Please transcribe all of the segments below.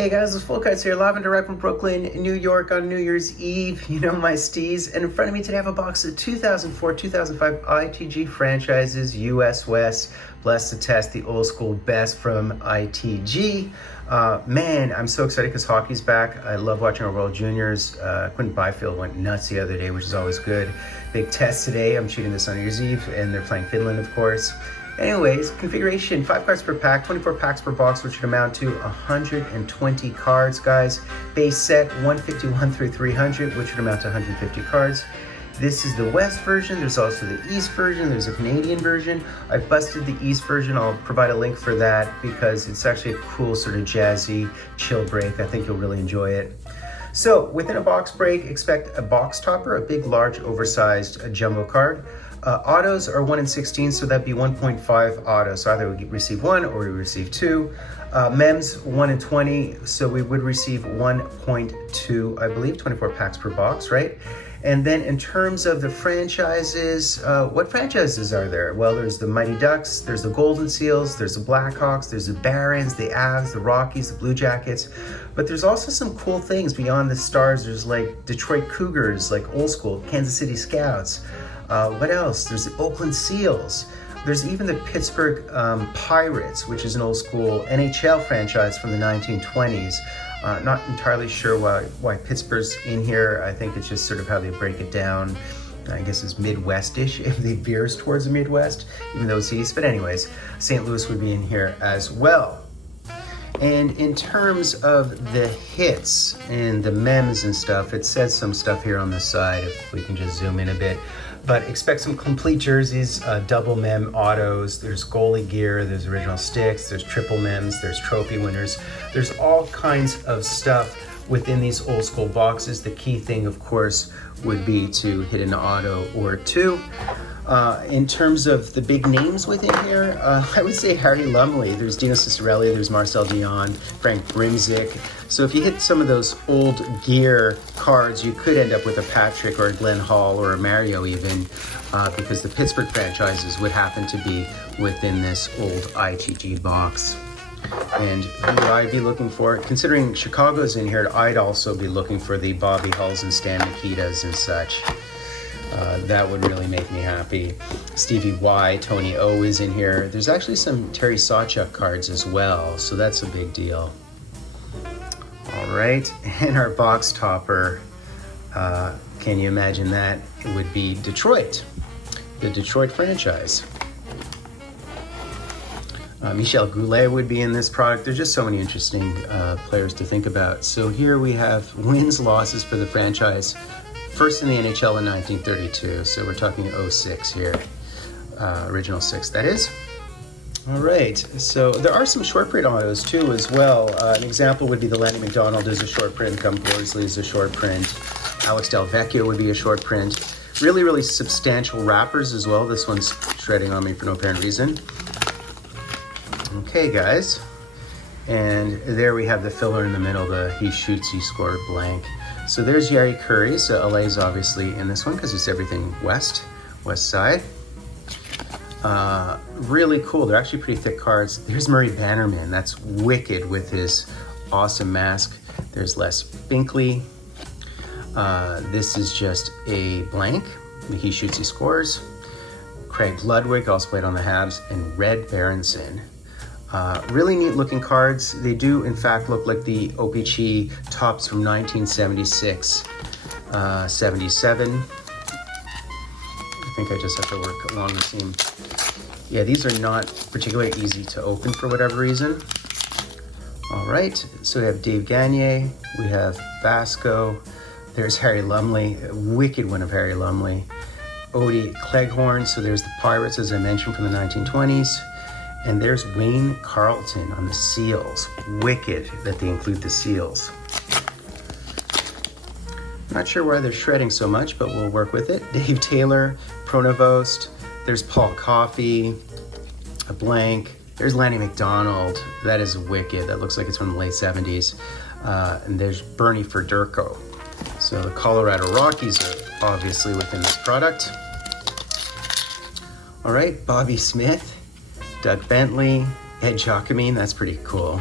Hey guys, it's Full Cuts here, live and direct from Brooklyn, New York on New Year's Eve. You know my steez. And in front of me today I have a box of 2004, 2005 ITG franchises, US West. Blessed to test the old school best from ITG. Man, I'm so excited because hockey's back. I love watching our World Juniors. Quentin Byfield went nuts the other day, which is always good. Big test today. I'm shooting this on New Year's Eve, and they're playing Finland, of course. Anyways, configuration, 5 cards per pack, 24 packs per box, which would amount to 120 cards, guys. Base set, 151 through 300, which would amount to 150 cards. This is the West version. There's also the East version. There's a Canadian version. I busted the East version. I'll provide a link for that because it's actually a cool sort of jazzy chill break. I think you'll really enjoy it. So within a box break, expect a box topper, a big, large, oversized jumbo card. Autos are 1 in 16, so that'd be 1.5 autos. So either we receive 1 or we receive 2. MEMS 1 in 20, so we would receive 1.2, I believe, 24 packs per box, right? And then in terms of the franchises, what franchises are there? Well, there's the Mighty Ducks, there's the Golden Seals, there's the Blackhawks, there's the Barons, the Avs, the Rockies, the Blue Jackets. But there's also some cool things beyond the stars. There's like Detroit Cougars, like old school, Kansas City Scouts. What else? There's the Oakland Seals. There's even the Pittsburgh Pirates, which is an old school NHL franchise from the 1920s. Not entirely sure why Pittsburgh's in here. I think it's just sort of how they break it down. I guess it's Midwest-ish if they veers towards the Midwest, even though it's East. But anyways, St. Louis would be in here as well. And in terms of the hits and the MEMS and stuff, it says some stuff here on the side, if we can just zoom in a bit. But expect some complete jerseys, double mem autos, there's goalie gear, there's original sticks, there's triple mems, there's trophy winners. There's all kinds of stuff within these old school boxes. The key thing, of course, would be to hit an auto or two. In terms of the big names within here, I would say Harry Lumley. There's Dino Ciccarelli, there's Marcel Dion, Frank Brimzik. So if you hit some of those old gear cards, you could end up with a Patrick or a Glenn Hall or a Mario even, because the Pittsburgh franchises would happen to be within this old ITG box. And who would I be looking for? Considering Chicago's in here, I'd also be looking for the Bobby Hulls and Stan Mikitas and such. That would really make me happy. Stevie Y, Tony O is in here. There's actually some Terry Sawchuk cards as well, so that's a big deal. All right, and our box topper, can you imagine that? It would be Detroit, the Detroit franchise. Michel Goulet would be in this product. There's just so many interesting players to think about. So here we have wins, losses for the franchise. First in the NHL in 1932, so we're talking 06 here. Original 6, that is. All right, so there are some short print autos too as well. An example would be the Lanny McDonald is a short print, Gump Worsley is a short print, Alex Del Vecchio would be a short print. Really, really substantial wrappers as well. This one's shredding on me for no apparent reason. Okay, guys, and there we have the filler in the middle, the he shoots, he scored blank. So there's Jari Kurri, so LA's obviously in this one because it's everything west side. Really cool, they're actually pretty thick cards. There's Murray Bannerman, that's wicked with his awesome mask. There's Les Binkley. This is just a blank, he shoots, he scores. Craig Ludwig also played on the Habs, and Red Berenson. Really neat looking cards. They do in fact look like the O-Pee-Chee tops from 1976, 77. I think I just have to work along the seam. Yeah, these are not particularly easy to open for whatever reason. All right, so we have Dave Gagne, we have Vasco, there's Harry Lumley, a wicked one of Harry Lumley. Odie Cleghorn, so there's the Pirates as I mentioned from the 1920s. And there's Wayne Carlton on the Seals. Wicked that they include the Seals. Not sure why they're shredding so much, but we'll work with it. Dave Taylor, Pronovost. There's Paul Coffey, a blank. There's Lanny McDonald. That is wicked. That looks like it's from the late 70s. And there's Bernie Federko. So the Colorado Rockies are obviously within this product. All right, Bobby Smith. Doug Bentley, Ed Giacomine, that's pretty cool.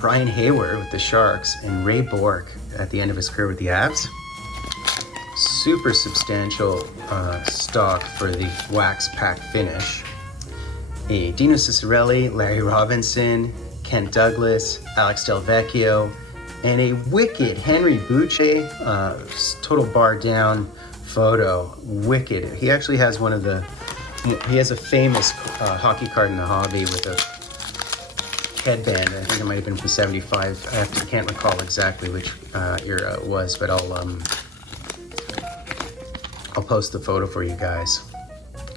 Brian Hayward with the Sharks, and Ray Bourque at the end of his career with the Avs. Super substantial stock for the wax pack finish. A Dino Ciccarelli, Larry Robinson, Kent Douglas, Alex Delvecchio, and a wicked Henry Boucher, total bar down photo. Wicked. He actually has one of the, he has a famous hockey card in the hobby with a headband. I think it might have been from '75. I can't recall exactly which era it was, but I'll post the photo for you guys.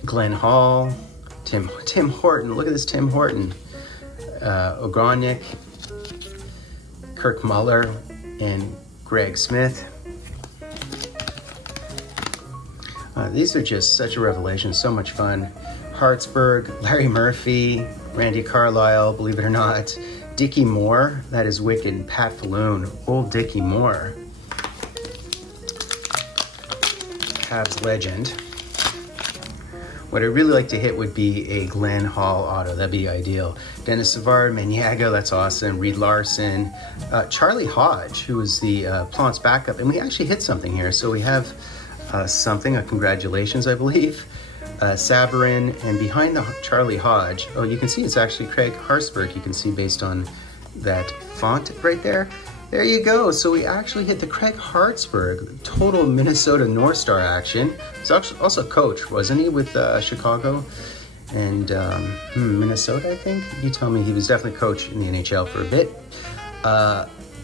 Glenn Hall, Tim Horton. Look at this Tim Horton. Ogrodnik, Kirk Muller, and Greg Smith. These are just such a revelation, so much fun. Hartsburg, Larry Murphy, Randy Carlyle, believe it or not. Dickie Moore, that is wicked. Pat Falloon, old Dickie Moore. Habs legend. What I'd really like to hit would be a Glenn Hall auto. That'd be ideal. Dennis Savard, Maniago, that's awesome. Reed Larson. Charlie Hodge, who was the Plant's backup. And we actually hit something here. So we have something, congratulations, I believe. Sabarin, and behind the Charlie Hodge, oh, you can see it's actually Craig Hartsburg. You can see based on that font right there. There you go. So we actually hit the Craig Hartsburg total Minnesota North Star action. He's also coach, wasn't he, with Chicago and Minnesota, I think? You tell me. He was definitely coach in the NHL for a bit.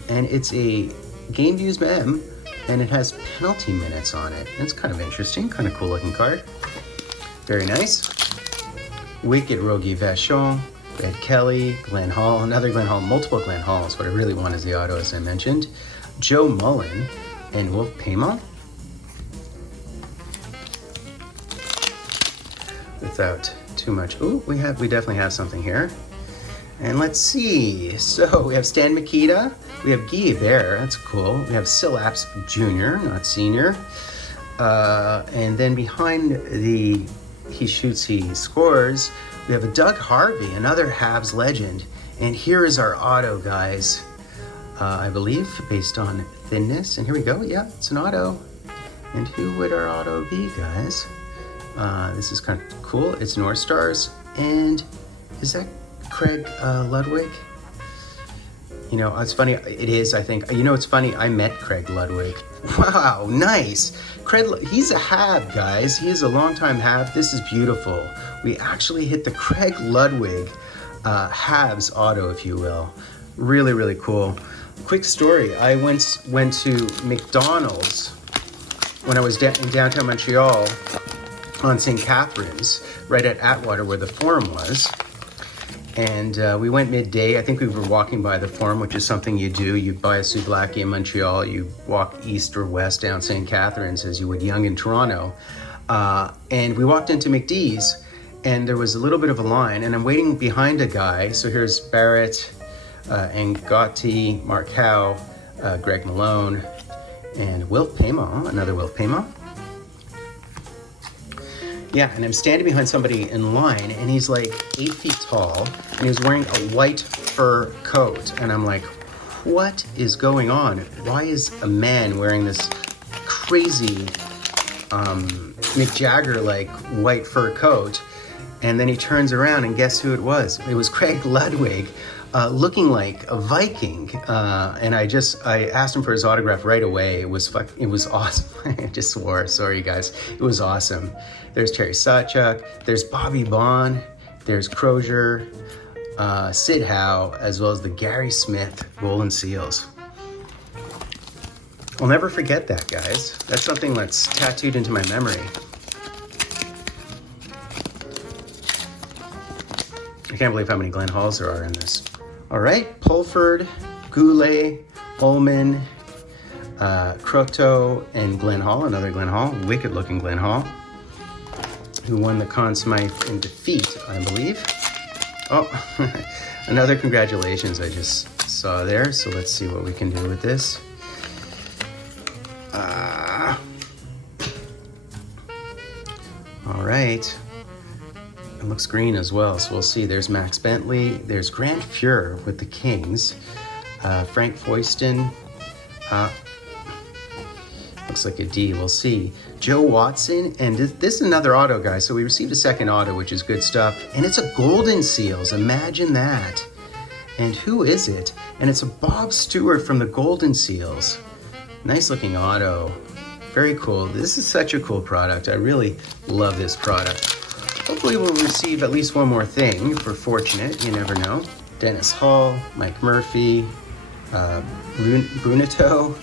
And it's a game views mem, and it has penalty minutes on it. It's kind of interesting, kind of cool looking card. Very nice. Wicked Rogie Vachon. Ed Kelly, Glenn Hall, another Glenn Hall, multiple Glenn Halls. What I really want is the auto, as I mentioned. Joe Mullen and Wolf Payma. Without too much, ooh, we definitely have something here. And let's see. So we have Stan Mikita, we have Guy Hebert, that's cool. We have Silaps Jr., not senior. And then behind the he shoots, he scores, we have a Doug Harvey, another Habs legend. And here is our auto, guys. I believe based on thinness. And here we go. Yeah, it's an auto. And who would our auto be, guys? This is kind of cool. It's North Stars. And is that Craig Ludwig? You know, it's funny. It is, I think. You know, it's funny. I met Craig Ludwig. Wow, nice. Craig, he's a Hab, guys. He is a longtime Hab. This is beautiful. We actually hit the Craig Ludwig Habs auto, if you will. Really, really cool. Quick story. I went to McDonald's when I was in downtown Montreal on St. Catharines, right at Atwater where the Forum was. And we went midday. I think we were walking by the Forum, which is something you do. You buy a souvlaki in Montreal, you walk east or west down St. Catharines as you would Yonge in Toronto. And we walked into McD's, and there was a little bit of a line, and I'm waiting behind a guy. So here's Barrett, Angotti, Mark Howe, Greg Malone, and Wilf Payma, another Wilf Payma. Yeah, and I'm standing behind somebody in line, and he's like 8 feet tall, and he was wearing a white fur coat. And I'm like, what is going on? Why is a man wearing this crazy Mick Jagger-like white fur coat? And then he turns around, and guess who it was? It was Craig Ludwig, looking like a Viking. And I asked him for his autograph right away. It was awesome. I just swore, sorry guys. It was awesome. There's Terry Sawchuk, there's Bobby Bond, there's Crozier, Sid Howe, as well as the Gary Smith Golden Seals. I'll never forget that, guys. That's something that's tattooed into my memory. I can't believe how many Glenn Halls there are in this. All right, Pulford, Goulet, Ullman, Croteau, and Glenn Hall, another Glenn Hall, wicked looking Glenn Hall, who won the Conn Smythe in defeat, I believe. Oh, another congratulations I just saw there. So let's see what we can do with this. All right. It looks green as well, so we'll see. There's Max Bentley. There's Grant Fuhr with the Kings. Frank Foyston. Looks like a D. We'll see. Joe Watson. And this is another auto, guys. So we received a second auto, which is good stuff. And it's a Golden Seals. Imagine that. And who is it? And it's a Bob Stewart from the Golden Seals. Nice looking auto. Very cool. This is such a cool product. I really love this product. Hopefully we'll receive at least one more thing if we're fortunate. You never know. Dennis Hall, Mike Murphy, Brunito,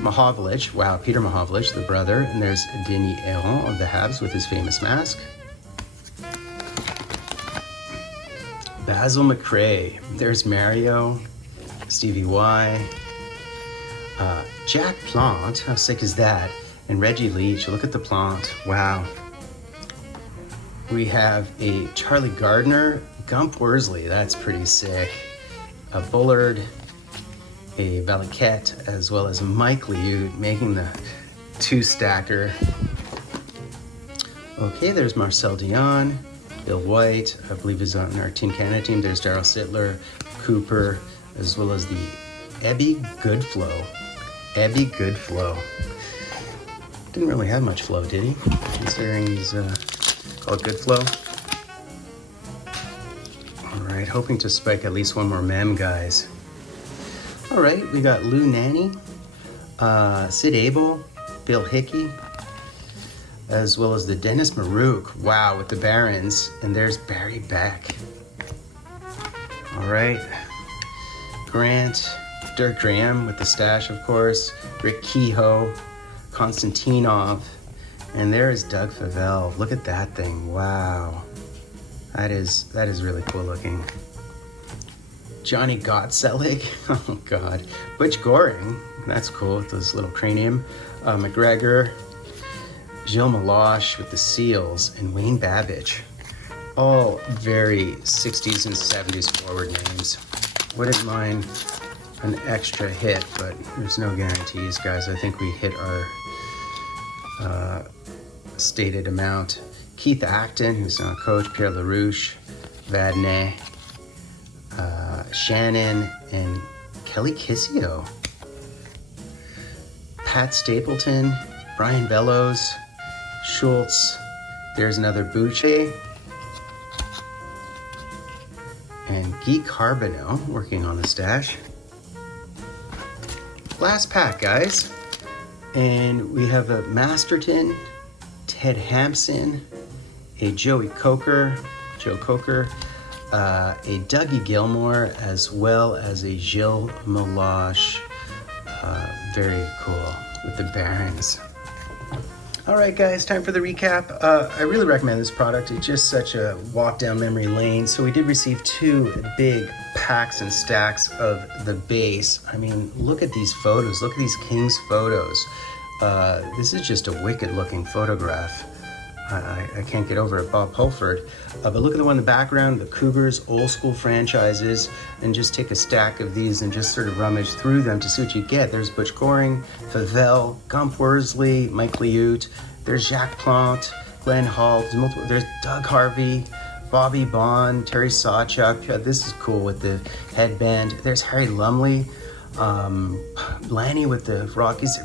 Mahovlich. Wow, Peter Mahovlich, the brother. And there's Denis Héron of the Habs with his famous mask. Basil McRae. There's Mario, Stevie Y, Jack Plant. How sick is that? And Reggie Leach. Look at the plant. Wow. We have a Charlie Gardner, Gump Worsley. That's pretty sick. A Bullard, a Valiquette, as well as Mike Liut making the two-stacker. Okay, there's Marcel Dion, Bill White, I believe is on our Team Canada team. There's Daryl Sittler, Cooper, as well as the Ebby Goodflow. Ebby Goodflow. Didn't really have much flow, did he? Considering he's called Goodflow. All right, hoping to spike at least one more mem, guys. All right, we got Lou Nanny, Sid Abel, Bill Hickey, as well as the Dennis Marouk. Wow, with the Barons. And there's Barry Beck. All right. Grant, Dirk Graham with the stash, of course. Rick Kehoe, Konstantinov. And there's Doug Favell. Look at that thing. Wow. That is really cool looking. Johnny Gottselig. Oh, God. Butch Goring. That's cool with this little cranium. McGregor. Gilles Meloche with the Seals, and Wayne Babbage. All very 60s and 70s forward names. Wouldn't mind an extra hit, but there's no guarantees, guys. I think we hit our stated amount. Keith Acton, who's now a coach, Pierre LaRouche, Vadnais, Shannon, and Kelly Kissio. Pat Stapleton, Brian Bellows, Schultz, there's another Boucher, and Guy Carbonneau working on the stash. Last pack, guys. And we have a Masterton, Ted Hampson, a Joe Coker, a Dougie Gilmore, as well as a Gilles Meloche. Very cool with the Barons. All right, guys, time for the recap. I really recommend this product. It's just such a walk down memory lane. So we did receive 2 big packs and stacks of the base. I mean, look at these photos. Look at these Kings photos. This is just a wicked looking photograph. I can't get over it, Bob Pulford. But look at the one in the background, the Cougars, old school franchises, and just take a stack of these and just sort of rummage through them to see what you get. There's Butch Goring, Favell, Gump Worsley, Mike Liut. There's Jacques Plante, Glenn Hall. There's Doug Harvey, Bobby Bond, Terry Sawchuk. This is cool with the headband. There's Harry Lumley, Lanny with the Rockies.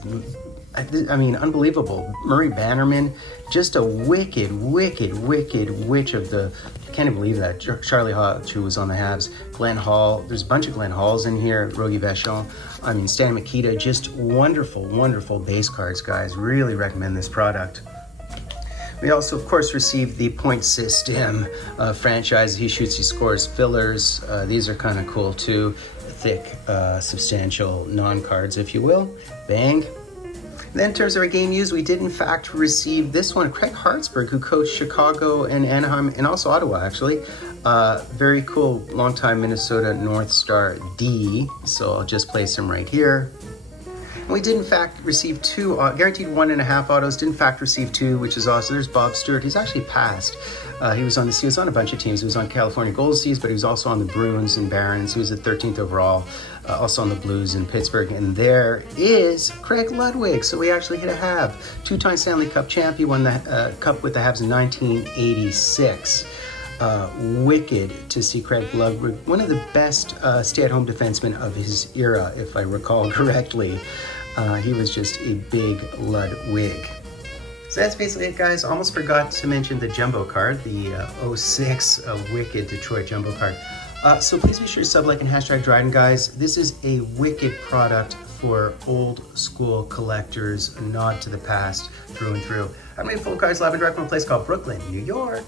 I mean, unbelievable. Murray Bannerman, just a wicked witch of the, I can't even believe that. Charlie Hodge, who was on the Habs. Glenn Hall, there's a bunch of Glenn Halls in here. Rogie Vachon, I mean, Stan Mikita, just wonderful base cards, guys. Really recommend this product. We also, of course, received the point system franchise. He shoots, he scores fillers. These are kind of cool too. Thick, substantial non-cards, if you will. Bang. Then in terms of our game use, we did in fact receive this one, Craig Hartsburg, who coached Chicago and Anaheim, and also Ottawa, actually. Very cool, longtime Minnesota North Star D. So I'll just place him right here. We did in fact receive 2, guaranteed 1.5 autos, did in fact receive 2, which is awesome. There's Bob Stewart, he's actually passed. He was on a bunch of teams. He was on California Gold Seas, but he was also on the Bruins and Barons. He was at 13th overall, also on the Blues in Pittsburgh. And there is Craig Ludwig. So we actually hit a Hab. 2-time Stanley Cup champ. He won the Cup with the Habs in 1986. Wicked to see Craig Ludwig, one of the best stay-at-home defensemen of his era, if I recall correctly. He was just a big Ludwig. So that's basically it, guys. Almost forgot to mention the jumbo card, the 06 Wicked Detroit jumbo card. So please be sure to sub, like, and hashtag Dryden, guys. This is a wicked product for old school collectors, a nod to the past through and through. I'm made full cards live and direct from a place called Brooklyn, New York.